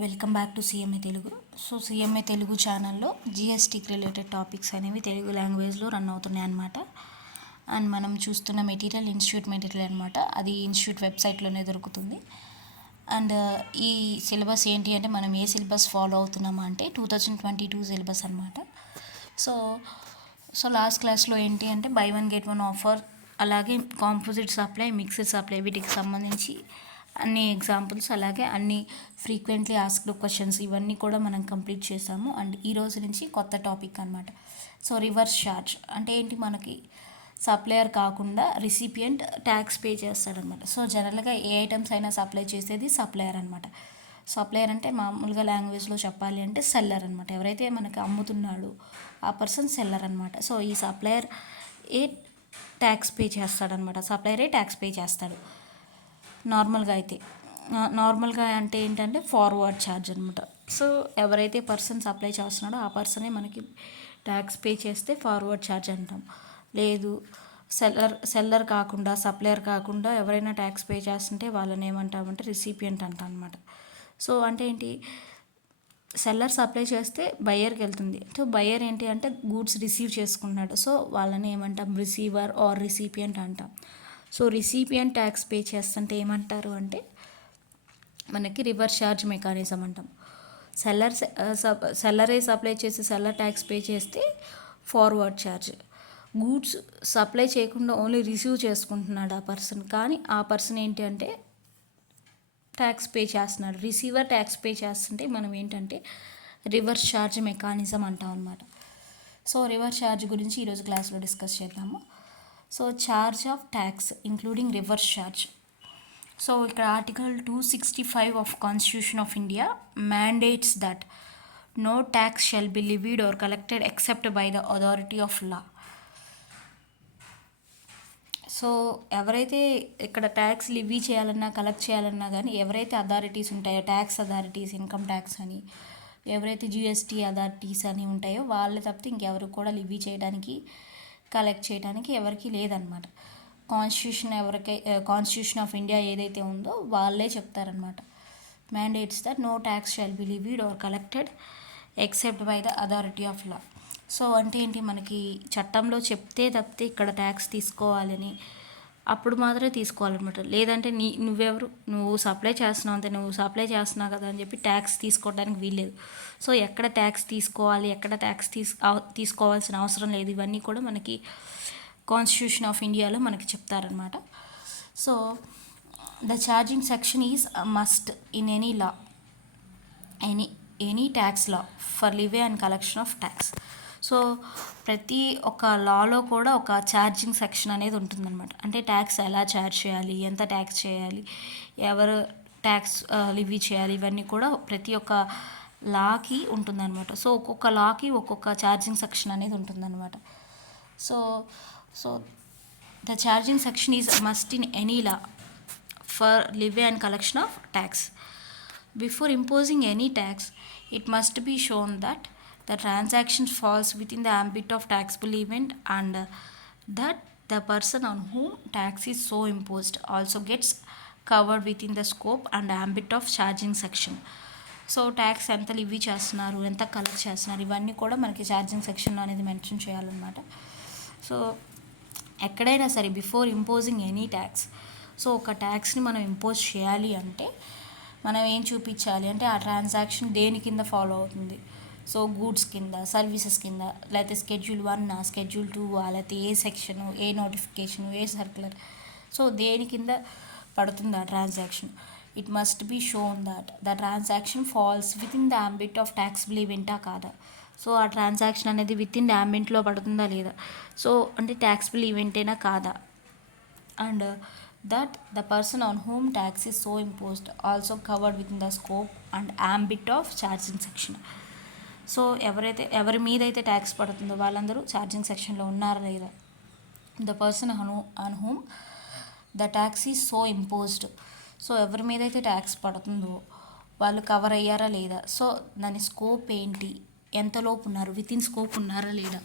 Welcome back to CMA Telugu. So CMA Telugu ఛానల్లో జిఎస్టీకి related topics అనేవి తెలుగు లాంగ్వేజ్లో రన్ అవుతున్నాయి అన్నమాట. అండ్ మనం చూస్తున్న మెటీరియల్ ఇన్స్టిట్యూట్ మెటీరియల్ అనమాట. అది ఇన్స్టిట్యూట్ వెబ్సైట్లోనే దొరుకుతుంది. అండ్ ఈ సిలబస్ ఏంటి అంటే మనం ఏ సిలబస్ ఫాలో అవుతున్నామా అంటే 2022 సిలబస్ అనమాట. సో లాస్ట్ క్లాస్లో ఏంటి అంటే by one get one offer, అలాగే కాంపోజిట్ సప్లై, మిక్స్డ్ సప్లై, వీటికి సంబంధించి అన్ని ఎగ్జాంపుల్స్, అలాగే అన్ని ఫ్రీక్వెంట్లీ ఆస్క్డ్ క్వశ్చన్స్ ఇవన్నీ కూడా మనం కంప్లీట్ చేసాము. అండ్ ఈ రోజు నుంచి కొత్త టాపిక్ అనమాట. సో రివర్స్ ఛార్జ్ అంటే ఏంటి, మనకి సప్లయర్ కాకుండా రిసిపియంట్ ట్యాక్స్ పే చేస్తాడనమాట. సో జనరల్గా ఏ ఐటమ్స్ అయినా సప్లై చేసేది సప్లయర్ అనమాట. సప్లయర్ అంటే మామూలుగా లాంగ్వేజ్లో చెప్పాలి అంటే సెల్లర్ అనమాట. ఎవరైతే మనకి అమ్ముతున్నాడో ఆ పర్సన్ సెల్లర్ అనమాట. సో ఈ సప్లయర్ ఏ ట్యాక్స్ పే చేస్తాడనమాట. సప్లయరే ట్యాక్స్ పే చేస్తాడు నార్మల్గా అంటే ఏంటంటే ఫార్వర్డ్ ఛార్జ్ అనమాట. సో ఎవరైతే పర్సన్ సప్లై చేస్తున్నాడో ఆ పర్సనే మనకి ట్యాక్స్ పే చేస్తే ఫార్వర్డ్ ఛార్జ్ అంటాం. లేదు సెల్లర్ కాకుండా సప్లయర్ కాకుండా ఎవరైనా ట్యాక్స్ పే చేస్తుంటే వాళ్ళని ఏమంటామంటే రిసిపియంట్ అంటాం అనమాట. సో అంటే ఏంటి, సెల్లర్ సప్లై చేస్తే బయ్యర్కి వెళ్తుంది. సో బయ్యర్ ఏంటి అంటే గూడ్స్ రిసీవ్ చేసుకుంటున్నాడు. సో వాళ్ళని ఏమంటాం, రిసీవర్ ఆర్ రిసిపియంట్ అంటాం. సో రిసిపియంట్ ట్యాక్స్ పే చేస్తుంటే ఏమంటారు అంటే మనకి రివర్స్ ఛార్జ్ మెకానిజం అంటాం. సెల్లరే సప్లై చేసి సెల్లర్ ట్యాక్స్ పే చేస్తే ఫార్వర్డ్ ఛార్జ్. గూడ్స్ సప్లై చేయకుండా ఓన్లీ రిసీవ్ చేసుకుంటున్నాడు ఆ పర్సన్, కానీ ఆ పర్సన్ ఏంటి అంటే ట్యాక్స్ పే చేస్తున్నాడు. రిసీవర్ ట్యాక్స్ పే చేస్తుంటే మనం ఏంటంటే రివర్స్ ఛార్జ్ మెకానిజం అంటాం అనమాట. సో రివర్స్ ఛార్జ్ గురించి ఈరోజు క్లాస్లో డిస్కస్ చేద్దాము. So charge of tax including reverse charge. So ఇక్కడ article 265 of constitution of India mandates that no tax shall be levied or collected except by the authority of law. So ఎవరైతే ఇక్కడ tax levy చేయాలన్నా collect చేయాలన్నా కానీ ఎవరైతే authorities ఉంటాయో, tax authorities, income tax అని, ఎవరైతే జిఎస్టీ అథారిటీస్ అని ఉంటాయో వాళ్ళే తప్పితే ఇంకెవరు కూడా లివీ చేయడానికి కలెక్ట్ చేయడానికి ఎవరికి లేదనమాట. కాన్స్టిట్యూషన్ ఆఫ్ ఇండియా ఏదైతే ఉందో వాళ్ళే చెప్తారనమాట. mandates that no tax shall be levied or collected except by the authority of law. So అంటే ఏంటి, మనకి చట్టంలో చెప్తే తప్పితే ఇక్కడ ట్యాక్స్ తీసుకోవాలని అప్పుడు మాత్రమే తీసుకోవాలన్నమాట. లేదంటే నువ్వు సప్లై చేస్తున్నావు అంతే, నువ్వు సప్లై చేస్తున్నావు కదా అని చెప్పి ట్యాక్స్ తీసుకోవడానికి వీల్లేదు. సో ఎక్కడ ట్యాక్స్ తీసుకోవాలి, ఎక్కడ ట్యాక్స్ తీసుకోవాల్సిన అవసరం లేదు, ఇవన్నీ కూడా మనకి కాన్స్టిట్యూషన్ ఆఫ్ ఇండియాలో మనకి చెప్తారనమాట. So the charging section is a must in any law, any tax law for levy and collection of tax. So ప్రతి ఒక్క లాలో కూడా ఒక ఛార్జింగ్ సెక్షన్ అనేది ఉంటుందన్నమాట. అంటే ట్యాక్స్ ఎలా ఛార్జ్ చేయాలి, ఎంత ట్యాక్స్ చేయాలి, ఎవరు ట్యాక్స్ లివీ చేయాలి, ఇవన్నీ కూడా ప్రతి ఒక్క లాకి ఉంటుందన్నమాట. సో ఒక్కొక్క లాకి ఒక్కొక్క ఛార్జింగ్ సెక్షన్ అనేది ఉంటుందన్నమాట. So the charging section is must in any law for levy and collection of tax. Before imposing any tax, it must be shown that the transaction falls within the ambit of taxable event and that the person on whom tax is so imposed also gets covered within the scope and ambit of charging section. So tax ఎంత levy చేస్తున్నారు, ఎంత collect చేస్తున్నారు, ఇవన్నీ కూడా మనకి charging సెక్షన్లో అనేది mention చేయాలన్నమాట. సో ఎక్కడైనా సరే before imposing any tax, so ఒక ట్యాక్స్ని మనం ఇంపోజ్ చేయాలి అంటే మనం ఏం చూపించాలి అంటే ఆ ట్రాన్సాక్షన్ దేని కింద ఫాలో అవుతుంది. సో గూడ్స్ కింద, సర్వీసెస్ కింద, లేకపోతే స్కెడ్యూల్ 1, స్కెడ్యూల్ 2, లేకపోతే ఏ సెక్షను, ఏ నోటిఫికేషను, ఏ సర్క్యులర్, సో దేని కింద పడుతుంది ఆ transaction. It must be shown that the transaction falls with in the ambit of taxable ఈవెంటా కాదా. సో ఆ ట్రాన్సాక్షన్ అనేది విత్ ఇన్ ద అంబిట్లో పడుతుందా లేదా, సో అంటే ట్యాక్సిబుల్ ఈవెంటేనా కాదా, and that the person on whom tax is so imposed also covered within the scope and ambit of charging section. So ఎవరి మీద అయితే ట్యాక్స్ పడుతుందో వాళ్ళందరూ ఛార్జింగ్ సెక్షన్లో ఉన్నారా లేదా, the person on whom the tax is so imposed, so ఎవరి మీద అయితే ట్యాక్స్ పడుతుందో వాళ్ళు కవర్ అయ్యారా లేదా, సో దాని స్కోప్ ఏంటి, ఎంతలోపు ఉన్నారు, విత్ ఇన్ స్కోప్ ఉన్నారా లేదా,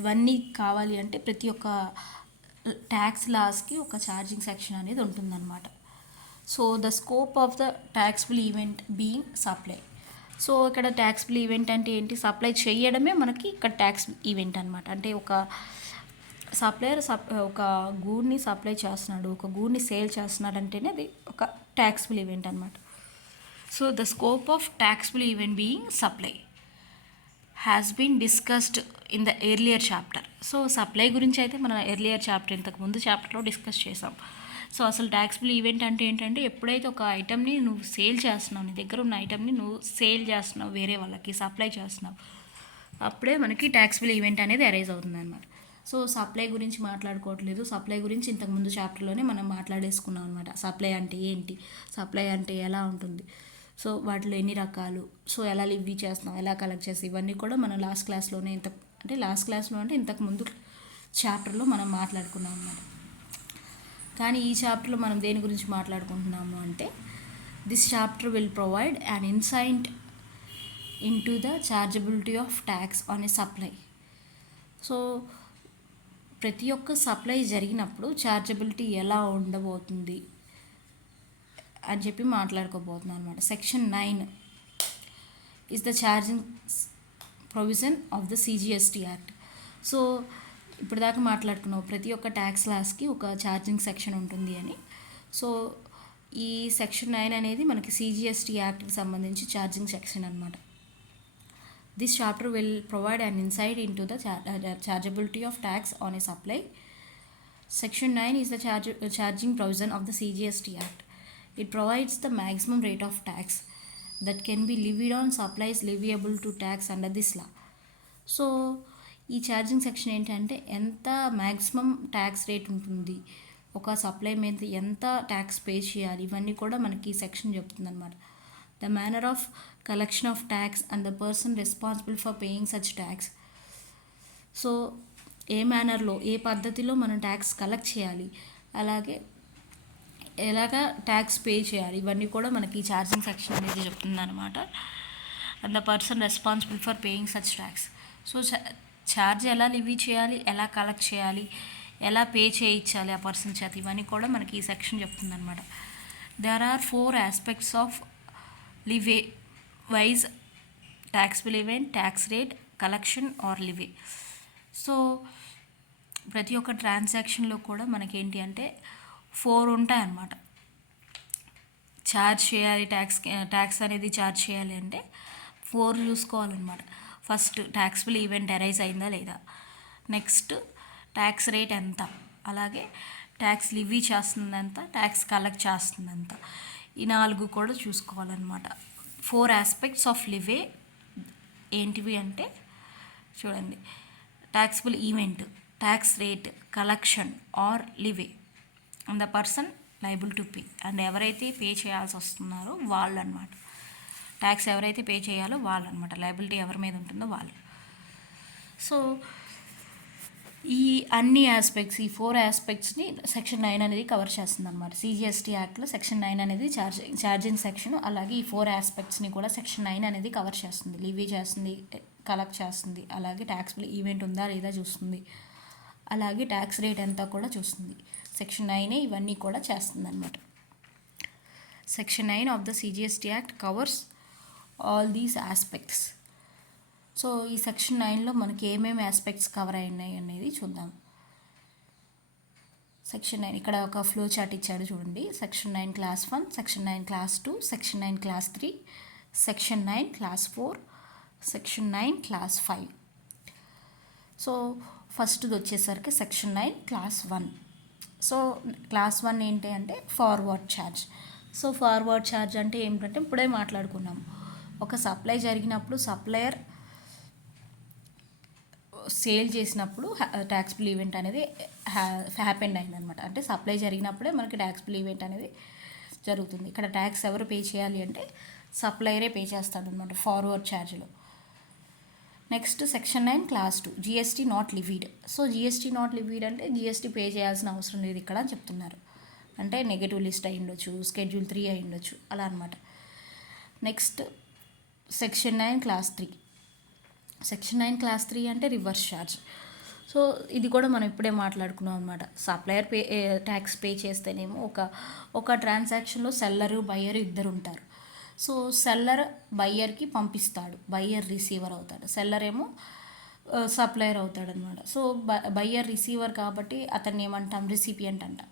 ఇవన్నీ కావాలి అంటే ప్రతి ఒక్క ట్యాక్స్ లాస్కి ఒక ఛార్జింగ్ సెక్షన్ అనేది ఉంటుందన్నమాట. So the scope of the taxable event being supply. So ఇక్కడ ట్యాక్సిబుల్ ఈవెంట్ అంటే ఏంటి? సప్లై చేయడమే మనకి ఇక్కడ ట్యాక్స్ ఈవెంట్ అనమాట. అంటే ఒక సప్లయర్ ఒక గూడ్ని సప్లై చేస్తున్నాడు, ఒక గూడ్ని సేల్ చేస్తున్నాడు అంటేనే అది ఒక ట్యాక్సిబుల్ ఈవెంట్ అనమాట. So the scope of taxable event being supply has been discussed in the earlier chapter. So supply గురించి అయితే మన ఎర్లియర్ చాప్టర్, ఇంతకు ముందు చాప్టర్లో డిస్కస్ చేసాం. సో అసలు ట్యాక్సిబుల్ ఈవెంట్ అంటే ఏంటంటే, ఎప్పుడైతే ఒక ఐటమ్ని నువ్వు సేల్ చేస్తున్నావు, నీ దగ్గర ఉన్న ఐటమ్ని నువ్వు సేల్ చేస్తున్నావు, వేరే వాళ్ళకి సప్లై చేస్తున్నావు, అప్పుడే మనకి ట్యాక్సిబుల్ ఈవెంట్ అనేది అరైజ్ అవుతుంది అనమాట. సో సప్లై గురించి మాట్లాడుకోవట్లేదు. సప్లై గురించి ఇంతకుముందు చాప్టర్లోనే మనం మాట్లాడేసుకున్నాం అనమాట. సప్లై అంటే ఏంటి, సప్లై అంటే ఎలా ఉంటుంది, సో వాటిలో ఎన్ని రకాలు, సో ఎలా లివ్ చేస్తున్నాం, ఎలా కలెక్ట్ చేసి, ఇవన్నీ కూడా మనం లాస్ట్ క్లాస్లో అంటే ఇంతకు ముందు చాప్టర్లో మనం మాట్లాడుకున్నాం అన్నమాట. కానీ ఈ చాప్టర్లో మనం దేని గురించి మాట్లాడుకుంటున్నాము అంటే, this chapter will provide an insight into the chargeability of tax on a supply. So ప్రతి ఒక్క సప్లై జరిగినప్పుడు చార్జబిలిటీ ఎలా ఉండబోతుంది అని చెప్పి మాట్లాడుకోబోతున్నాను అనమాట. Section 9 is the charging provision of the cgst act. So ఇప్పుడు దాకా మాట్లాడుకున్నాం ప్రతి ఒక్క ట్యాక్స్ లాస్కి ఒక ఛార్జింగ్ సెక్షన్ ఉంటుంది అని. సో ఈ సెక్షన్ 9 అనేది మనకి cgst యాక్ట్కి సంబంధించి ఛార్జింగ్ సెక్షన్ అనమాట. This chapter will provide an insight into the chargeability of tax on a supply. Section 9 is the charging provision of the cgst act. It provides the maximum rate of tax that can be levied on supplies leviable to tax under this law. So ఈ charging section ఏంటంటే, ఎంత maximum tax rate ఉంటుంది, ఒక supply మీద ఎంత tax pay చేయాలి, ఇవన్నీ కూడా మనకి ఈ సెక్షన్ చెప్తుంది అనమాట. The manner of collection of tax and the person responsible for paying such tax. So ఏ మేనర్లో, ఏ పద్ధతిలో మనం ట్యాక్స్ కలెక్ట్ చేయాలి, అలాగే ఎలాగా ట్యాక్స్ పే చేయాలి, ఇవన్నీ కూడా మనకి ఛార్జింగ్ సెక్షన్ అనేది చెప్తుంది అనమాట. And the person responsible for paying such tax. So charge ఎలా లివీ చేయాలి, ఎలా కలెక్ట్ చేయాలి, ఎలా పే చేయించాలి ఆ పర్సన్ చేత, ఇవన్నీ కూడా మనకి ఈ సెక్షన్ చెప్తుంది అనమాట. There are 4 aspects of levy wise taxable event, tax rate, collection or levy. So ప్రతి ఒక్క ట్రాన్సాక్షన్లో కూడా మనకేంటి అంటే 4 ఉంటాయన్నమాట. ఛార్జ్ చేయాలి, ట్యాక్స్ అనేది ఛార్జ్ చేయాలి అంటే 4 చూసుకోవాలన్నమాట. ఫస్ట్ ట్యాక్సిబుల్ ఈవెంట్ అరైజ్ అయిందా లేదా, నెక్స్ట్ ట్యాక్స్ రేట్ ఎంత, అలాగే ట్యాక్స్ లివీ చేస్తుందంత, ట్యాక్స్ కలెక్ట్ చేస్తుందంత, ఈ 4 కూడా చూసుకోవాలన్నమాట. 4 ఆస్పెక్ట్స్ ఆఫ్ లివే ఏంటివి అంటే చూడండి, taxable event, tax rate, collection or levy, and the person liable to pay. And ఎవరైతే పే చేయాల్సి వస్తున్నారో వాళ్ళు అనమాట. ట్యాక్స్ ఎవరైతే పే చేయాలో వాళ్ళు అనమాట. లైబిలిటీ ఎవరి మీద ఉంటుందో వాళ్ళు. సో ఈ అన్ని ఆస్పెక్ట్స్, ఈ 4 ఆస్పెక్ట్స్ని సెక్షన్ 9 అనేది కవర్ చేస్తుంది అనమాట. cgst యాక్ట్లో సెక్షన్ 9 అనేది ఛార్జింగ్ సెక్షన్. అలాగే ఈ 4 ఆస్పెక్ట్స్ని కూడా సెక్షన్ 9 అనేది కవర్ చేస్తుంది. లివీ చేస్తుంది, కలెక్ట్ చేస్తుంది, అలాగే ట్యాక్సిబుల్ ఈవెంట్ ఉందా లేదా చూస్తుంది, అలాగే ట్యాక్స్ రేట్ ఎంత కూడా చూస్తుంది. సెక్షన్ 9 ఇవన్నీ కూడా చేస్తుంది అనమాట. Section 9 of the cgst act covers all these aspects. So ఈ సెక్షన్ 9లో మనకి ఏమేమి ఆస్పెక్ట్స్ కవర్ అయినాయి అనేది చూద్దాం. సెక్షన్ 9 ఇక్కడ ఒక ఫ్లో చార్ట్ ఇచ్చాడు చూడండి. Section 9 class 1, section 9 clause 2, section 9 clause 3, section 9 clause 4, section 9 class 5. So ఫస్ట్ది వచ్చేసరికి సెక్షన్ 9 క్లాస్ 1. సో క్లాస్ 1 ఏంటి అంటే forward charge. So forward charge అంటే ఏమిటంటే ఇప్పుడే మాట్లాడుకున్నాము. ఒక సప్లై జరిగినప్పుడు సప్లయర్ సేల్ చేసినప్పుడు ట్యాక్సిబుల్ ఈవెంట్ అనేది హ్యాపెండ్ అయిందనమాట. అంటే సప్లై జరిగినప్పుడే మనకి ట్యాక్సిబుల్ ఈవెంట్ అనేది జరుగుతుంది. ఇక్కడ ట్యాక్స్ ఎవరు పే చేయాలి అంటే సప్లయరే పే చేస్తాడు అనమాట ఫార్వర్డ్ ఛార్జ్లో. Next section 9 clause 2 GST not levied. So GST not levied అంటే జిఎస్టీ పే చేయాల్సిన అవసరం లేదు ఇక్కడ అని చెప్తున్నారు. అంటే నెగటివ్ లిస్ట్ అయి ఉండొచ్చు, స్కెడ్యూల్ 3 అయి ఉండొచ్చు, అలా అనమాట. Next section 9 clause 3. Section 9 clause 3 అంటే రివర్స్ ఛార్జ్. సో ఇది కూడా మనం ఇప్పుడే మాట్లాడుకున్నాం అనమాట. సప్లయర్ ట్యాక్స్ పే చేస్తేనేమో ఒక ట్రాన్సాక్షన్లో సెల్లరు బయ్యరు ఇద్దరు ఉంటారు. సో సెల్లర్ బయ్యర్కి పంపిస్తాడు, బయ్యర్ రిసీవర్ అవుతాడు, సెల్లర్ ఏమో సప్లయర్ అవుతాడు అనమాట. సో బయ్యర్ రిసీవర్ కాబట్టి అతన్ని ఏమంటాం, రిసిపియంట్ అంటాం.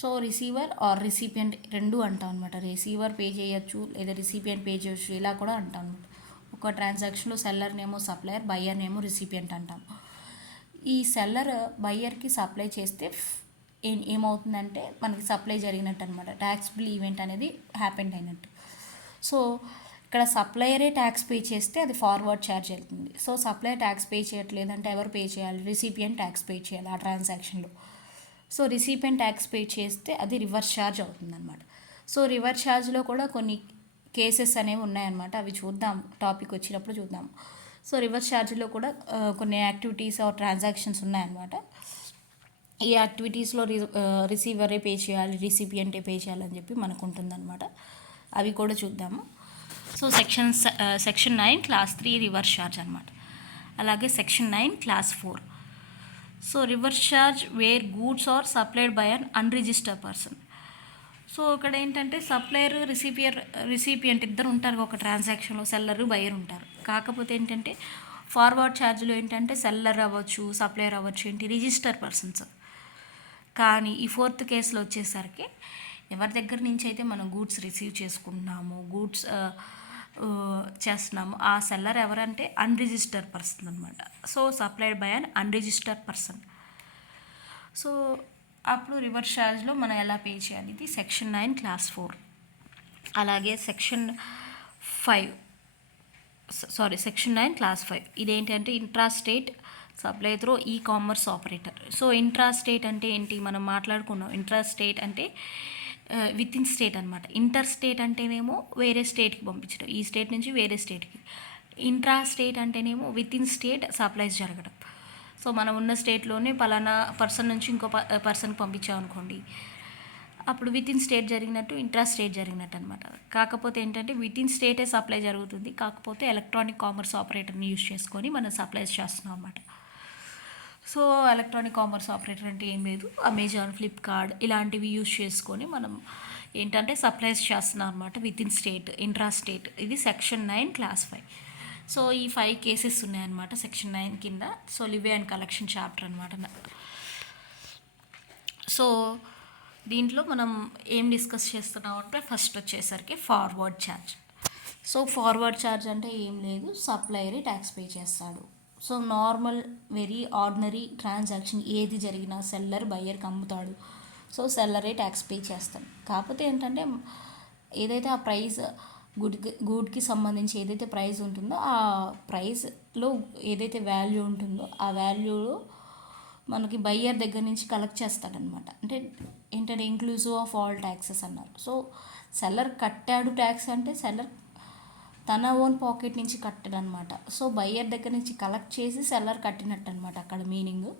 సో రిసీవర్ ఆర్ రిసిపియంట్ రెండు అంటాం అనమాట. రిసీవర్ పే చేయొచ్చు లేదా రిసిపియంట్ పే చేయొచ్చు, ఇలా కూడా అంటాం అనమాట. ఒక ట్రాన్సాక్షన్లో సెల్లర్నేమో సప్లయర్, బయ్యర్నేమో రిసిపియంట్ అంటాం. ఈ సెల్లర్ బయ్యర్కి సప్లై చేస్తే ఏమవుతుందంటే మనకి సప్లై జరిగినట్టు అనమాట, ట్యాక్సిబుల్ ఈవెంట్ అనేది హ్యాపెండ్ అయినట్టు. సో ఇక్కడ సప్లయరే ట్యాక్స్ పే చేస్తే అది ఫార్వర్డ్ ఛార్జ్ అవుతుంది. సో సప్లయర్ ట్యాక్స్ పే చేయట్లేదంటే ఎవరు పే చేయాలి, రిసిపియంట్ ట్యాక్స్ పే చేయాలి ఆ ట్రాన్సాక్షన్లో. సో రిసిపియంట్ ట్యాక్స్ పే చేస్తే అది రివర్స్ ఛార్జ్ అవుతుంది అనమాట. సో రివర్స్ ఛార్జ్లో కూడా కొన్ని కేసెస్ అనేవి ఉన్నాయన్నమాట, అవి చూద్దాం, టాపిక్ వచ్చినప్పుడు చూద్దాం. సో రివర్స్ ఛార్జ్లో కూడా కొన్ని యాక్టివిటీస్ ఆర్ ట్రాన్సాక్షన్స్ ఉన్నాయన్నమాట. ఈ యాక్టివిటీస్లో రిసీవరే పే చేయాలి, రిసిపియంటే పే చేయాలని చెప్పి మనకు ఉంటుందన్నమాట. అవి కూడా చూద్దాము. So section 9 clause 3 reverse charge అనమాట. అలాగే section 9 clause 4. So reverse charge where goods are supplied by un unregistered person. So ఇక్కడ ఏంటంటే సప్లయర్ రిసిపియంట్ ఇద్దరు ఉంటారు ఒక ట్రాన్సాక్షన్లో, సెల్లరు బయ్యర్ ఉంటారు. కాకపోతే ఏంటంటే ఫార్వర్డ్ ఛార్జ్లో ఏంటంటే సెల్లర్ అవ్వచ్చు, సప్లయర్ అవ్వచ్చు, ఏంటి రిజిస్టర్ పర్సన్స్. కానీ ఈ ఫోర్త్ కేసులో వచ్చేసరికి ఎవరి దగ్గర నుంచి అయితే మనం గూడ్స్ రిసీవ్ చేసుకుంటున్నామో, గూడ్స్ చేస్తున్నాము, ఆ సెల్లర్ ఎవరంటే అన్రిజిస్టర్డ్ పర్సన్ అనమాట. So supplied by un unregistered person. So అప్పుడు రివర్స్ ఛార్జ్లో మనం ఎలా పే చేయాలి, ఇది సెక్షన్ 9 క్లాస్ 4. అలాగే సెక్షన్ 9 క్లాస్ 5. ఇదేంటంటే intrastate supply through e commerce operator. So intrastate అంటే ఏంటి, మనం మాట్లాడుకున్నాం. ఇంట్రాస్టేట్ అంటే విత్ ఇన్ స్టేట్ అనమాట. ఇంటర్ స్టేట్ అంటేనేమో వేరే స్టేట్కి పంపించడం, ఈ స్టేట్ నుంచి వేరే స్టేట్కి. ఇంట్రా స్టేట్ అంటేనేమో విత్ ఇన్ స్టేట్ సప్లైస్ జరగడం. సో మనం ఉన్న స్టేట్లోనే పలానా పర్సన్ నుంచి ఇంకో పర్సన్కి పంపించామనుకోండి, అప్పుడు విత్ ఇన్ స్టేట్ జరిగినట్టు, ఇంట్రా స్టేట్ జరిగినట్టు అనమాట. కాకపోతే ఏంటంటే విత్ ఇన్ స్టేటే సప్లై జరుగుతుంది, కాకపోతే ఎలక్ట్రానిక్ కామర్స్ ఆపరేటర్ని యూజ్ చేసుకొని మనం సప్లైస్ చేస్తున్నాం అన్నమాట. సో ఎలక్ట్రానిక్ కామర్స్ ఆపరేటర్ అంటే ఏం లేదు, అమెజాన్, ఫ్లిప్కార్ట్ ఇలాంటివి యూజ్ చేసుకొని మనం ఏంటంటే సప్లైస్ చేస్తున్నాం అనమాట with in state, intra state. ఇది సెక్షన్ 9 క్లాస్ 5. సో ఈ 5 కేసెస్ ఉన్నాయన్నమాట సెక్షన్ 9 కింద. సో లివే అండ్ కలెక్షన్ చాప్టర్ అనమాట. సో దీంట్లో మనం ఏం డిస్కస్ చేస్తున్నాం అంటే ఫస్ట్ వచ్చేసరికి forward charge. So forward charge అంటే ఏం లేదు, సప్లయరే ట్యాక్స్ పే చేస్తాడు. So normal very ordinary transaction ఏది జరిగినా సెల్లర్ బయ్యర్కి అమ్ముతాడు, సో సెల్లరే ట్యాక్స్ పే చేస్తాడు. కాకపోతే ఏంటంటే ఏదైతే ఆ ప్రైస్ గూడ్కి సంబంధించి ఏదైతే ప్రైస్ ఉంటుందో ఆ ప్రైస్లో ఏదైతే వాల్యూ ఉంటుందో ఆ వాల్యూలో మనకి బయ్యర్ దగ్గర నుంచి కలెక్ట్ చేస్తాడనమాట. అంటే ఏంటంటే ఇంక్లూజివ్ ఆఫ్ ఆల్ ట్యాక్సెస్ అన్నారు. సో సెల్లర్ కట్టాడు ట్యాక్స్ అంటే సెల్లర్ తన ఓన్ పాకెట్ నుంచి కట్టడు అనమాట. సో బయ్యర్ దగ్గర నుంచి కలెక్ట్ చేసి సెల్లర్ కట్టినట్టు అనమాట అక్కడ మీనింగ్.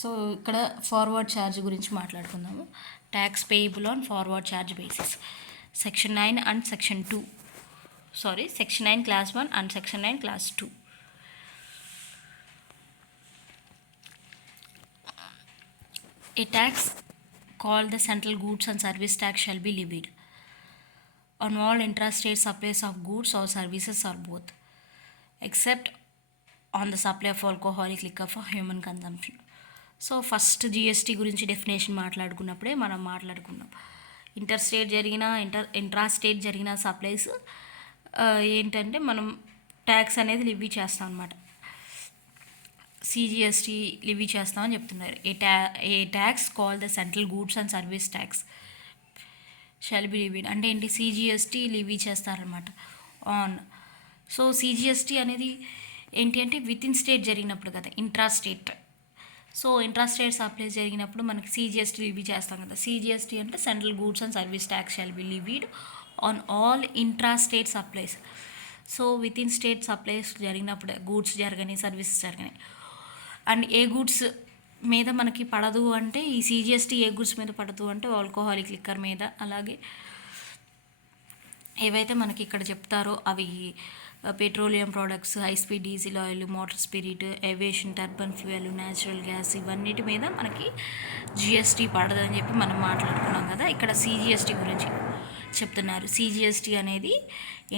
సో ఇక్కడ ఫార్వర్డ్ ఛార్జ్ గురించి మాట్లాడుకుందాము. Tax payable on forward charge basis. Section 9 and section 2. Section 9 class 1 and section 9 clause 2. A tax called the central goods and service tax shall be levied on all intrastate supplies of goods or services or both, except on the supply of alcoholic liquor for human consumption. So first GST గురించి definition మాట్లాడుకున్నప్పుడే మనం మాట్లాడుకున్నాం. Intrastate జరిగిన supplies ఏంటంటే మనం tax అనేది levy చేస్తాం అనమాట, cgst levy చేస్తామని చెప్తున్నారు. A tax call the central goods and service tax shall be levied అంటే ఏంటి, cgst లివీ చేస్తారనమాట ఆన్. సో cgst అనేది ఏంటి అంటే విత్ ఇన్ స్టేట్ జరిగినప్పుడు కదా, ఇంట్రాస్టేట్. సో ఇంట్రాస్టేట్ సప్లైస్ జరిగినప్పుడు మనకి cgst లివీ చేస్తాం కదా. cgst అంటే central goods and service tax shall be levied on all intrastate supplies. So with in state supplies జరిగినప్పుడు గూడ్స్ జరగని, సర్వీసెస్ జరగని. అండ్ ఏ గూడ్స్ మీద మనకి పడదు అంటే ఈ cgst ఏ గూడ్స్ మీద పడదు అంటే ఆల్కహాలిక్ లిక్కర్ మీద, అలాగే ఏవైతే మనకి ఇక్కడ చెప్తారో అవి petroleum products, high speed diesel oil, motor spirit, aviation turbine fuel, natural gas, ఇవన్నిటి మీద మనకి జిఎస్టీ పడదని చెప్పి మనం మాట్లాడుకున్నాం కదా. ఇక్కడ సిజిఎస్టీ గురించి చెప్తున్నారు. సిజిఎస్టీ అనేది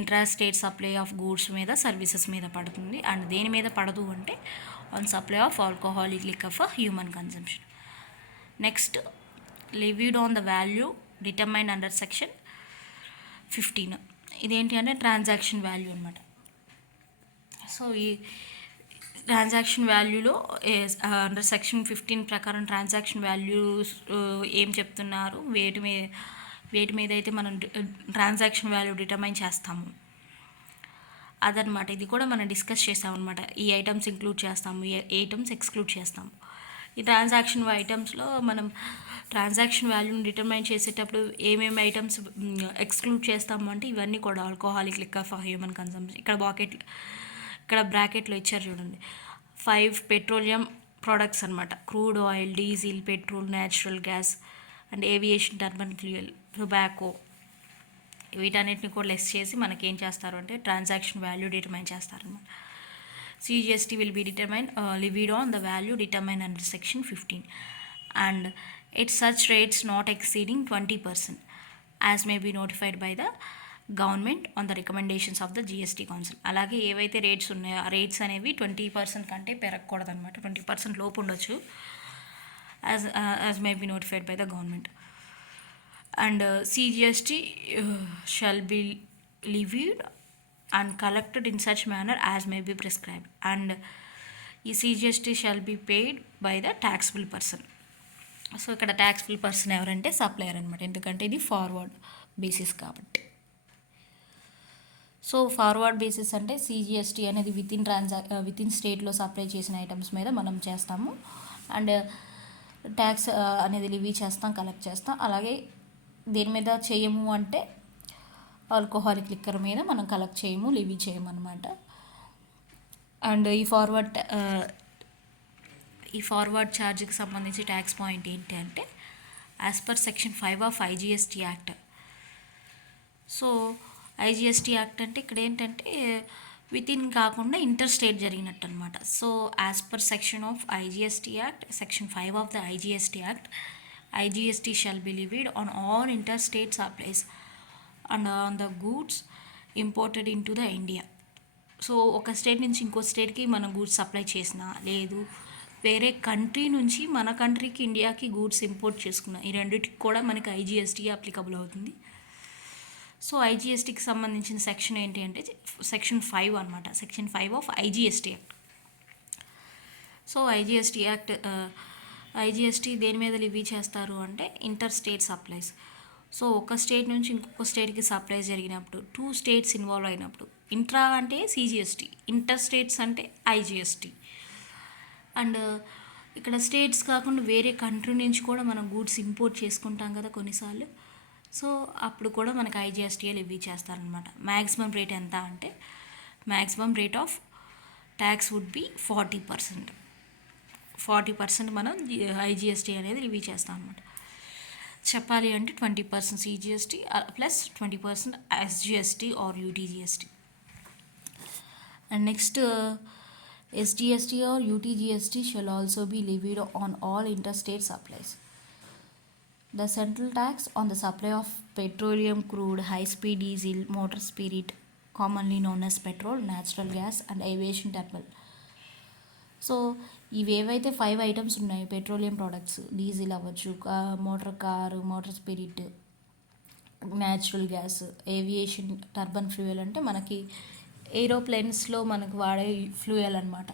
intra state supply of goods మీద, సర్వీసెస్ మీద పడుతుంది. అండ్ దేని మీద పడదు అంటే on supply of alcoholic liquor for human consumption. Next, levied on the value determine under section 15. ఇదేంటి అంటే ట్రాన్సాక్షన్ వాల్యూ అనమాట. సో ఈ ట్రాన్సాక్షన్ వాల్యూలో అండర్ సెక్షన్ 15 ప్రకారం ట్రాన్సాక్షన్ వాల్యూస్ ఏం చెప్తున్నారు, వేటి మీద అయితే మనం ట్రాన్సాక్షన్ వాల్యూ డిటర్మైన్ చేస్తాము అదనమాట. ఇది కూడా మనం డిస్కస్ చేస్తాం అనమాట. ఈ ఐటమ్స్ ఇంక్లూడ్ చేస్తాము, ఈ ఐటమ్స్ ఎక్స్క్లూడ్ చేస్తాము. ఈ ట్రాన్సాక్షన్ ఐటమ్స్లో మనం ట్రాన్సాక్షన్ వాల్యూని డిటర్మైన్ చేసేటప్పుడు ఏమేమి ఐటమ్స్ ఎక్స్క్లూడ్ చేస్తాము అంటే ఇవన్నీ కూడా alcoholic liquor for human consumption. ఇక్కడ బ్రాకెట్లో ఇచ్చారు చూడండి, 5 పెట్రోలియం ప్రోడక్ట్స్ అనమాట. Crude oil, diesel, petrol, natural gas and aviation turbine fuel, tobacco, వీటన్నిటిని కూడా లెస్ చేసి మనకి ఏం చేస్తారు అంటే ట్రాన్సాక్షన్ వాల్యూ డిటర్మైన్ చేస్తారనమాట. CGST will be determined levied on the value determined under section 15 and at such rates not exceeding 20% as may be notified by the government on the recommendations of the GST council. అలాగే ఏవైతే rates ఉన్నాయో ఆ rates అనేవి 20% కంటే పెరగకూడదు అనమాట. 20% లోపు ఉండొచ్చు, as may be notified by the government. And CGST shall be levied and collected in such manner as may be prescribed and ఈ CGST shall be paid by the taxable person. So ఇక్కడ taxable person ఎవరంటే supplier అనమాట, ఎందుకంటే ఇది forward basis కాబట్టి. So forward basis అంటే CGST అనేది with in స్టేట్లో సప్లై చేసిన ఐటమ్స్ మీద మనం చేస్తాము. అండ్ ట్యాక్స్ అనేది లివీ చేస్తాం, కలెక్ట్ చేస్తాం. అలాగే దేని మీద చేయము అంటే ఆల్కహాలిక్ లిక్కర్ మీద మనం కలెక్ట్ చేయము, లివీ చేయము అనమాట. అండ్ ఈ ఫార్వర్డ్ ఛార్జ్కి సంబంధించి ట్యాక్స్ పాయింట్ ఏంటి అంటే as per section 5 of IGST act. So IGST act అంటే ఇక్కడ ఏంటంటే విత్ ఇన్ కాకుండా ఇంటర్ స్టేట్ జరిగినట్టు అనమాట. So as per section of IGST act, section 5 of the IGST act, IGST shall be levied on all inter state supplies and on the goods imported in to the India. So ఒక state నుంచి ఇంకో స్టేట్కి మనం goods supply చేసినా, లేదు వేరే country నుంచి మన కంట్రీకి ఇండియాకి గూడ్స్ ఇంపోర్ట్ చేసుకున్నా, ఈ రెండింటికి కూడా మనకి IGST అప్లికబుల్ అవుతుంది. సో IGSTకి సంబంధించిన సెక్షన్ ఏంటి అంటే సెక్షన్ 5 అనమాట, section 5 of IGST act. So IGST దేని మీద లివీ చేస్తారు అంటే ఇంటర్ స్టేట్ సప్లైస్. సో ఒక స్టేట్ నుంచి ఇంకొక స్టేట్కి సప్లై జరిగినప్పుడు, 2 స్టేట్స్ ఇన్వాల్వ్ అయినప్పుడు, ఇంట్రా అంటే CGST, ఇంటర్ స్టేట్స్ అంటే IGST. అండ్ ఇక్కడ స్టేట్స్ కాకుండా వేరే కంట్రీ నుంచి కూడా మనం గూడ్స్ ఇంపోర్ట్ చేసుకుంటాం కదా కొన్నిసార్లు. సో అప్పుడు కూడా మనకి IGST లివీ చేస్తారనమాట. మ్యాక్సిమం రేట్ ఎంత అంటే maximum rate of tax would be 40%. 40% మనం IGST అనేది లివీ చేస్తాం అనమాట. చెప్పాలి అంటే 20% CGST plus 20% SGST or UTGST. And next SGST or UTGST shall also be levied on all interstate supplies. The central tax on the supply of petroleum, crude, high-speed diesel, motor spirit, commonly known as petrol, natural gas and aviation turbine. So ఇవేవైతే 5 items ఉన్నాయో petroleum products, diesel అవ్వచ్చు, motor spirit, natural gas, aviation turbine fuel అంటే మనకి ఏరోప్లేన్స్లో మనకు వాడే fuel అనమాట.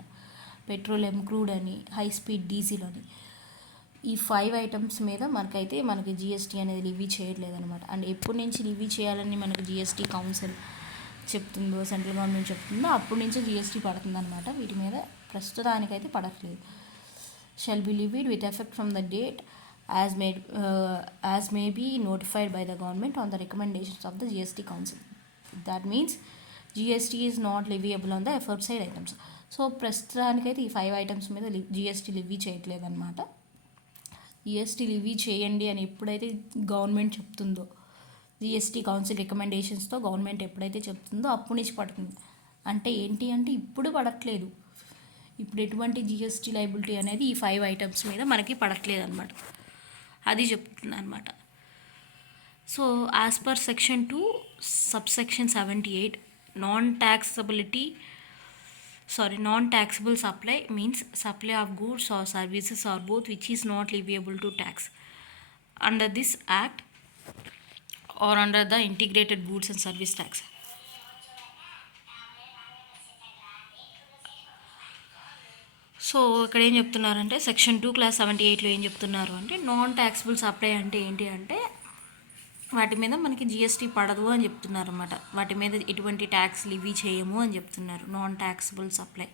Petroleum, crude అని, హై స్పీడ్ డీజిల్ అని, ఈ 5 ఐటమ్స్ మీద మనకి GST అనేది లివీ చేయట్లేదనమాట. అండ్ ఎప్పటి నుంచి లివీ చేయాలని మనకి GST కౌన్సిల్ చెప్తుందో, సెంట్రల్ గవర్నమెంట్ చెప్తుందో అప్పటి నుంచే GST పడుతుందన్నమాట. వీటి మీద ప్రస్తుతానికైతే పడట్లేదు. Shall be levied with effect from the date as may be notified by the government on the recommendations of the GST council. That means GST is not leviable on the aforesaid items. So ప్రస్తుతానికైతే ఈ 5 items మీద GST levy చేయట్లేదన్నమాట. GST levy చేయండి అని ఎప్పుడైతే government చెప్తుందో, GST council రికమెండేషన్స్తో government ఎప్పుడైతే చెప్తుందో అప్పటి నుంచి పడుతుంది. అంటే ఏంటి అంటే ఇప్పుడు పడట్లేదు, ఇప్పుడు ఎటువంటి జిఎస్టీ లైబిలిటీ అనేది ఈ 5 ఐటమ్స్ మీద మనకి పడట్లేదు అనమాట, అది చెప్తుంది అనమాట. So as per section 2 subsection 78, non-taxable supply means supply of goods or services or both which is not leviable to tax under this act or under the integrated goods and service tax. So ఇక్కడ ఏం చెప్తున్నారంటే section 2 class 78లో ఏం చెప్తున్నారు అంటే non taxable supply అంటే ఏంటి అంటే వాటి మీద మనకి జిఎస్టీ పడదు అని చెప్తున్నారు అనమాట, వాటి మీద ఎటువంటి ట్యాక్స్ లివీ చేయము అని చెప్తున్నారు. నాన్ ట్యాక్సిబుల్ సప్లై,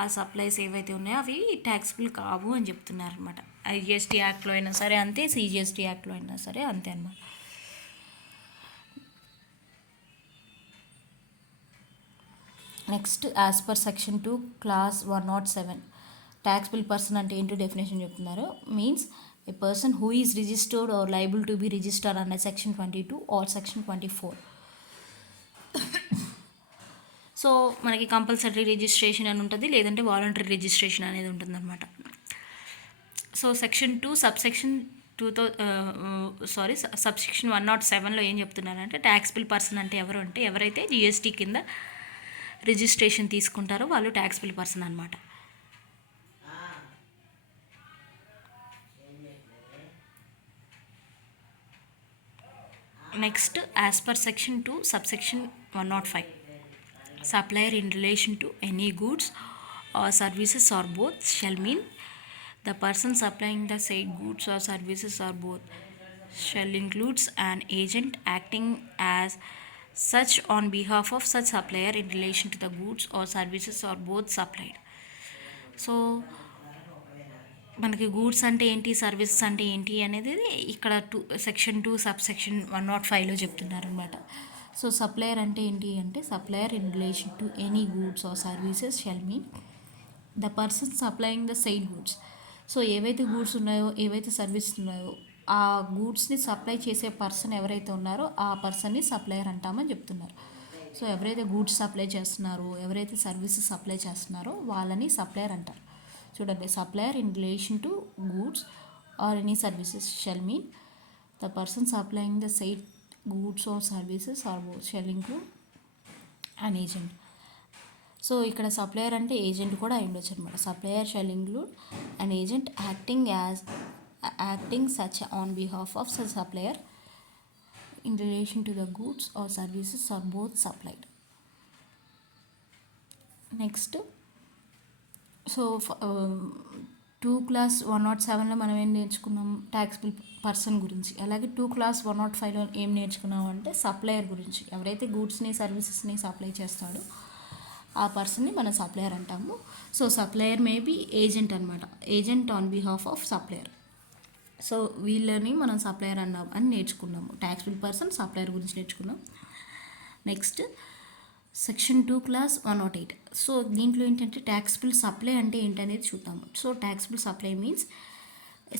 ఆ సప్లైస్ ఏవైతే ఉన్నాయో అవి ట్యాక్సిబుల్ కావు అని చెప్తున్నారు అనమాట. ఐజిఎస్టీ యాక్ట్లో అయినా సరే అంతే, సిజిఎస్టీ యాక్ట్లో అయినా సరే అంతే అనమాట. Next as per section 2 clause 107 taxable person అంటే ఏంటో డెఫినేషన్ చెప్తున్నారు. Means a person who is registered or liable to be registered under section 22 or section 24. So మనకి కంపల్సరీ రిజిస్ట్రేషన్ అని ఉంటుంది, లేదంటే వాలంటరీ రిజిస్ట్రేషన్ అనేది ఉంటుంది అనమాట. సో సెక్షన్ 2 సబ్సెక్షన్ 107లో ఏం చెప్తున్నారంటే ట్యాక్సిబుల్ పర్సన్ అంటే ఎవరు అంటే ఎవరైతే జిఎస్టీ కింద రిజిస్ట్రేషన్ తీసుకుంటారో వాళ్ళు ట్యాక్సిబుల్ పర్సన్ అనమాట. Next as per section 2 subsection 105 supplier in relation to any goods or services or both shall mean the person supplying the said goods or services or both shall includes an agent acting as such on behalf of such supplier in relation to the goods or services or both supplied. So మనకి goods అంటే ఏంటి, services అంటే ఏంటి అనేది ఇక్కడ section 2 subsection 105లో చెప్తున్నారు అనమాట. So supplier అంటే ఏంటి అంటే supplier in relation to any goods or services shall mean the person supplying the said goods. So ఏవైతే గూడ్స్ ఉన్నాయో, ఏవైతే సర్వీసెస్ ఉన్నాయో ఆ గూడ్స్ని సప్లై చేసే పర్సన్ ఎవరైతే ఉన్నారో ఆ పర్సన్ని సప్లయర్ అంటామని చెప్తున్నారు. సో ఎవరైతే గూడ్స్ సప్లై చేస్తున్నారో, ఎవరైతే సర్వీసెస్ సప్లై చేస్తున్నారో వాళ్ళని సప్లయర్ అంటారు. చూడండి, supplier in relation to goods or any services shall mean the person supplying the said goods or services or both shall include an agent. So ఇక్కడ supplier అంటే agent కూడా అయి ఉండొచ్చు అనమాట. Supplier shall include an agent acting such on behalf of such supplier in relation to the goods or services or both supplied. Next, so 2 clause 107లో మనం ఏం నేర్చుకున్నాం, ట్యాక్సిబుల్ పర్సన్ గురించి. అలాగే 2 క్లాస్ 105లో ఏం నేర్చుకున్నాం అంటే సప్లయర్ గురించి. ఎవరైతే గూడ్స్ని సర్వీసెస్ని సప్లై చేస్తాడో ఆ పర్సన్ని మనం సప్లయర్ అంటాము. So supplier may be agent అనమాట, agent on behalf of supplier. So వీళ్ళని మనం సప్లయర్ అన్నాం అని నేర్చుకున్నాము. ట్యాక్సిబుల్ పర్సన్, సప్లయర్ గురించి నేర్చుకున్నాం. Next section 2 class 108. సో దీంట్లో ఏంటంటే ట్యాక్సిబుల్ సప్లై అంటే ఏంటనేది చూద్దాము. So taxable supply means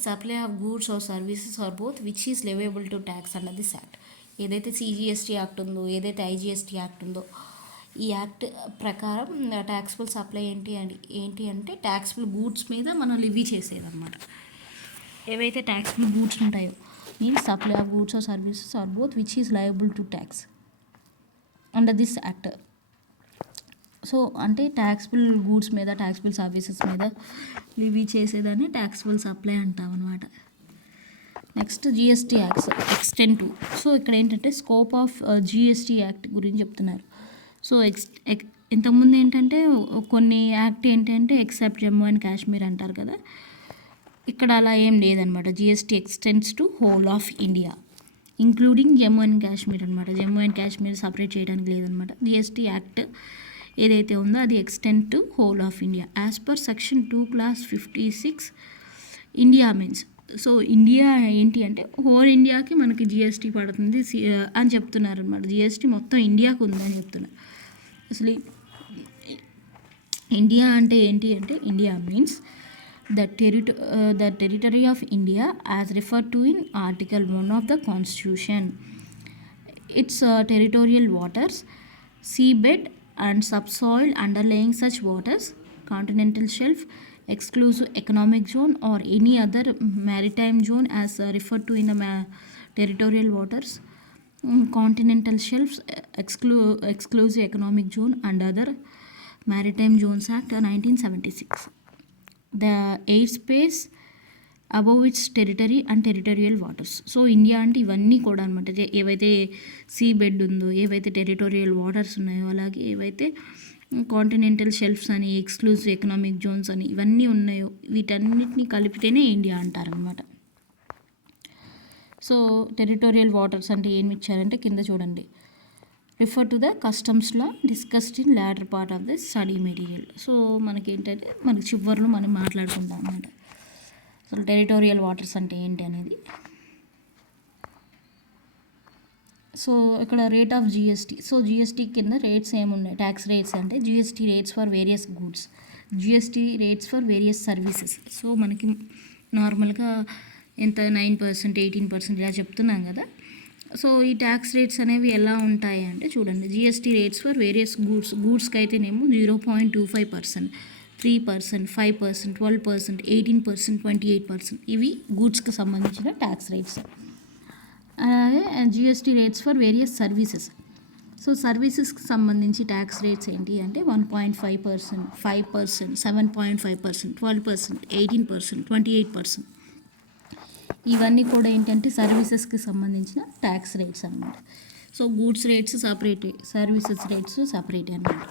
supply of goods or services or both which is leviable to tax under this act. ఏదైతే సిజిఎస్టీ యాక్ట్ ఉందో, ఏదైతే ఐజిఎస్టీ యాక్ట్ ఉందో, ఈ యాక్ట్ ప్రకారం ట్యాక్సిబుల్ సప్లై ఏంటి అంటే ట్యాక్సిబుల్ గూడ్స్ మీద మనం లివీ చేసేదన్నమాట. ఏవైతే ట్యాక్సిబుల్ గూడ్స్ ఉంటాయో means supply of goods or services or both which is liable to tax under this act. So అంటే ట్యాక్సిబుల్ గూడ్స్ మీద, ట్యాక్సిబుల్ సర్వీసెస్ మీద లివీ చేసేదాన్ని ట్యాక్సిబుల్ సప్లై అంటాం అనమాట. Next GST acts extend to. So ఇక్కడ ఏంటంటే scope of GST act గురించి చెప్తున్నారు. సో ఇంతకుముందు ఏంటంటే కొన్ని యాక్ట్ ఏంటంటే ఎక్సెప్ట్ జమ్మూ అండ్ కాశ్మీర్ అంటారు కదా, ఇక్కడ అలా ఏం లేదనమాట. GST extends to whole of India including Jammu and Kashmir అనమాట. జమ్మూ అండ్ కాశ్మీర్ సపరేట్ చేయడానికి లేదనమాట. జిఎస్టీ యాక్ట్ ఏదైతే ఉందో అది extend to whole of India. As per section 2 class 56 India means. So India ఏంటి అంటే హోల్ ఇండియాకి మనకి జిఎస్టీ పడుతుంది అని చెప్తున్నారు అనమాట. జిఎస్టీ మొత్తం ఇండియాకు ఉందని చెప్తున్నారు. అసలు ఇండియా అంటే ఏంటి అంటే India means the territory of India as referred to in Article 1 of the Constitution. Its territorial waters, seabed and subsoil underlying such waters, continental shelf, exclusive economic zone or any other maritime zone as referred to in the territorial waters, continental shelves, exclusive economic zone and other maritime zones act 1976. The airspace above its territory and territorial waters. So India అంటే ఇవన్నీ కూడా అనమాట, ఏవైతే see bed ఉందో, ఏవైతే territorial waters ఉన్నాయో, అలాగే ఏవైతే కాంటినెంటల్ షెల్ఫ్స్ అని, ఎక్స్క్లూజివ్ ఎకనామిక్ జోన్స్ అని ఇవన్నీ ఉన్నాయో వీటన్నిటిని కలిపితేనే ఇండియా అంటారనమాట. సో టెరిటోరియల్ వాటర్స్ అంటే ఏమి ఇచ్చారంటే కింద చూడండి, refer to the customs law discussed in later part of the study material. So మనకి ఏంటంటే మనకి చివరిలో మనం మాట్లాడుకుంటాం అనమాట. సో టెరిటోరియల్ వాటర్స్ అంటే ఏంటి అనేది. సో ఇక్కడ rate of GST. So GST కింద రేట్స్ ఏమున్నాయి, ట్యాక్స్ రేట్స్ అంటే GST rates for various goods, GST rates for various services. So మనకి నార్మల్గా ఎంత 9%, 18% ఇలా చెప్తున్నాం కదా. సో ఈ ట్యాక్స్ రేట్స్ అనేవి ఎలా ఉంటాయి అంటే చూడండి, జిఎస్టీ రేట్స్ ఫర్ వేరియస్ గూడ్స్కి అయితేనేమో 0.25%, 3%, 5%, 12%, 18%, 28%. ఇవి గూడ్స్కి సంబంధించిన ట్యాక్స్ రేట్స్. అలాగే GST rates for various services. So సర్వీసెస్కి సంబంధించి ట్యాక్స్ రేట్స్ ఏంటి అంటే 1.5%, 5%, 7.5%, 12%, 18%, 28%. ఇవన్నీ కూడా ఏంటంటే సర్వీసెస్కి సంబంధించిన ట్యాక్స్ రేట్స్ అన్నమాట. So goods rates separate, services rates separate అన్నమాట.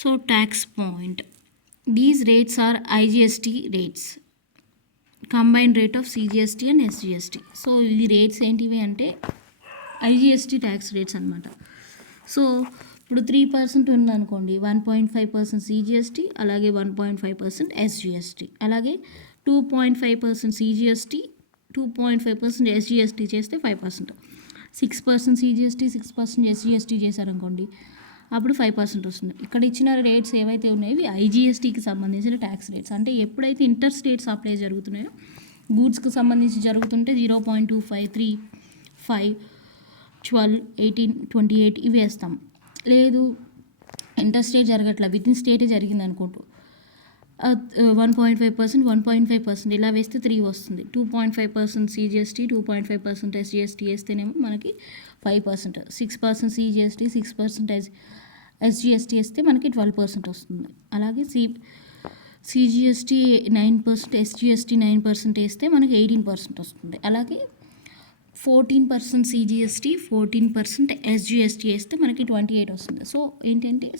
So tax point, these rates are IGST rates, combined rate of CGST and SGST. So ఈ రేట్స్ ఏంటివి అంటే ఐజిఎస్టీ ట్యాక్స్ రేట్స్ అనమాట. సో ఇప్పుడు 3% ఉందనుకోండి, 1.5% సిజిఎస్టీ, అలాగే 1.5% ఎస్జిఎస్టీ, అలాగే 2.5% సిజిఎస్టీ, 2.5% ఎస్జిఎస్టీ చేస్తే 5%, 6% సిజిఎస్టీ, 6% ఎస్జిఎస్టీ చేశారనుకోండి అప్పుడు 5% వస్తుంది. ఇక్కడ ఇచ్చిన రేట్స్ ఏవైతే ఉన్నాయో ఇవి ఐజిఎస్టీకి సంబంధించిన ట్యాక్స్ రేట్స్. అంటే ఎప్పుడైతే ఇంటర్ స్టేట్ సప్లై జరుగుతున్నాయో, గూడ్స్కి సంబంధించి జరుగుతుంటే 0.25, 3, 5, 12, 18, 28 ఇవి వేస్తాం. లేదు ఇంటర్ స్టేట్ జరగట్లా, విత్ ఇన్ స్టేటే జరిగింది అనుకుంటూ 1.5%, 1.5% ఇలా వేస్తే 3 వస్తుంది. 2.5% సిజిఎస్టీ, 2.5% ఎస్జిఎస్టీ వేస్తేనేమో మనకి 5%, 6% సిజిఎస్టీ, 6% ఎస్జిఎస్టీ వేస్తే మనకి 12% వస్తుంది. అలాగే సిజిఎస్టీ 9%, ఎస్జిఎస్టీ 9% వేస్తే మనకి 18% వస్తుంది. అలాగే 14% సిజిఎస్టీ, 14% ఎస్జిఎస్టీ వేస్తే మనకి 28 వస్తుంది. సో ఏంటంటే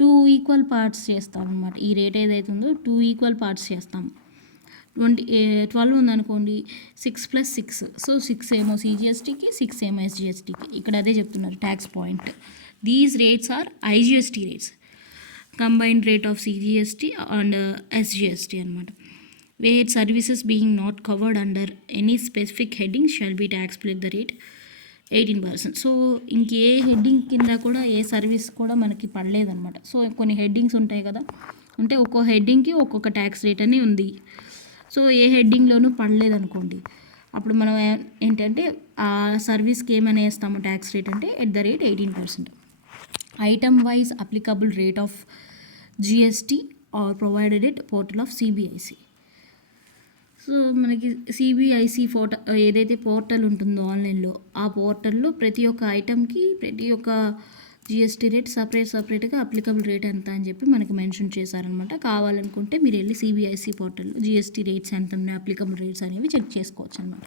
2 ఈక్వల్ పార్ట్స్ చేస్తాం అనమాట. ఈ రేట్ ఏదైతే ఉందో 2 ఈక్వల్ పార్ట్స్ చేస్తాం. 12 ఉందనుకోండి, 6 + 6, సో 6 ఏమో సిజిఎస్టీకి, 6 ఏమో ఎస్జిఎస్టీకి. ఇక్కడ అదే చెప్తున్నారు tax point. These rates are IGST rates, combined rate of CGST and SGST అనమాట. Where services being not covered under any specific heading shall be taxable at the rate 18%. So ఇంకే heading కింద కూడా ఏ service కూడా మనకి పడలేదన్నమాట. So కొన్ని headings ఉంటాయి కదా, అంటే ఒక్కో హెడ్డింగ్కి ఒక్కొక్క ట్యాక్స్ రేట్ అని ఉంది. సో ఏ హెడ్డింగ్లోనూ పడలేదనుకోండి, అప్పుడు మనం ఏంటంటే ఆ సర్వీస్కి ఏమైనా వేస్తాము ట్యాక్స్ రేట్ అంటే at the rate 18%. Item wise applicable rate of GST are provided at portal of CBIC. So మనకి సిబిఐసి ఏదైతే పోర్టల్ ఉంటుందో ఆన్లైన్లో, ఆ పోర్టల్లో ప్రతి ఒక్క ఐటమ్కి ప్రతి ఒక్క జిఎస్టీ రేట్ సపరేట్గా అప్లికబుల్ రేట్ ఎంత అని చెప్పి మనకి మెన్షన్ చేశారనమాట. కావాలనుకుంటే మీరు వెళ్ళి సిబిఐసి పోర్టల్లో జిఎస్టీ రేట్స్ ఎంత ఉన్నాయి, అప్లికబుల్ రేట్స్ అనేవి చెక్ చేసుకోవచ్చు అనమాట.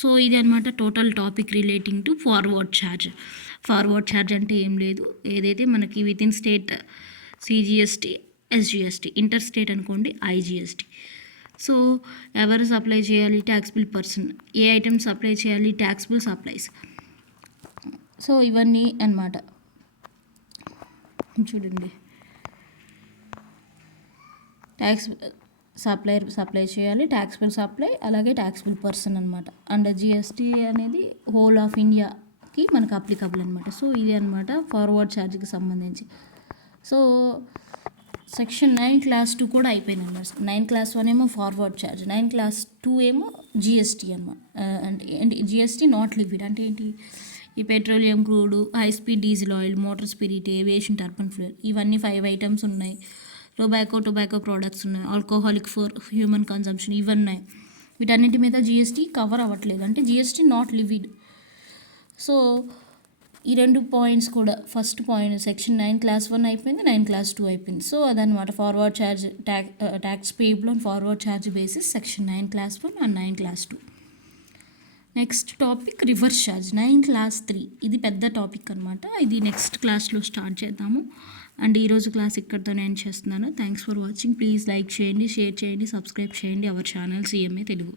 సో ఇది అనమాట total topic relating to forward charge. Forward charge అంటే ఏం లేదు, ఏదైతే మనకి with in state CGST, SGST, inter state అనుకోండి ఐజిఎస్టీ. సో ఎవరు సప్లై చేయాలి, ట్యాక్స్బుల్ పర్సన్. ఏ ఐటమ్స్ సప్లై చేయాలి, ట్యాక్స్బుల్ సప్లైస్. సో ఇవన్నీ అన్నమాట. చూడండి, ట్యాక్స్ సప్లై చేయాలి, ట్యాక్స్బుల్ సప్లై, అలాగే ట్యాక్స్బుల్ పర్సన్ అనమాట. అండ్ జిఎస్టీ అనేది హోల్ ఆఫ్ ఇండియాకి మనకు అప్లికబుల్ అనమాట. సో ఇది అనమాట ఫార్వర్డ్ ఛార్జ్కి సంబంధించి. సో సెక్షన్ 9 క్లాస్ 2 కూడా అయిపోయింది అన్నమాట. 9 క్లాస్ 1 ఏమో ఫార్వర్డ్ ఛార్జ్, 9 క్లాస్ 2 ఏమో జిఎస్టీ అనమాట. అంటే జిఎస్టీ నాట్ లిక్విడ్ అంటే ఏంటి, ఈ petroleum crude, high speed diesel oil, motor spirit, aviation turbine fuel, ఇవన్నీ 5 ఐటమ్స్ ఉన్నాయి. టొబాకో ప్రోడక్ట్స్ ఉన్నాయి. ఆల్కహాలిక్ ఫర్ హ్యూమన్ కన్జంప్షన్ ఇవి ఉన్నాయి. వీటన్నిటి మీద జిఎస్టీ కవర్ అవ్వట్లేదు, అంటే జిఎస్టీ నాట్ లివిడ్. సో ఈ 2 పాయింట్స్ కూడా, ఫస్ట్ పాయింట్ సెక్షన్ 9 క్లాస్ 1 అయిపోయింది, 9 క్లాస్ 2 అయిపోయింది. సో అదనమాట forward charge tax payable on forward charge basis section 9 class 1 and 9 clause 2. Next topic reverse charge 9 clause 3. ఇది పెద్ద టాపిక్ అనమాట. ఇది నెక్స్ట్ క్లాస్లో స్టార్ట్ చేద్దాము. అండ్ ఈరోజు క్లాస్ ఇక్కడితో నేను చేస్తున్నాను. Thanks for watching. Please like చేయండి, షేర్ చేయండి, సబ్స్క్రైబ్ చేయండి అవర్ ఛానల్ సిఎంఏ తెలుగు.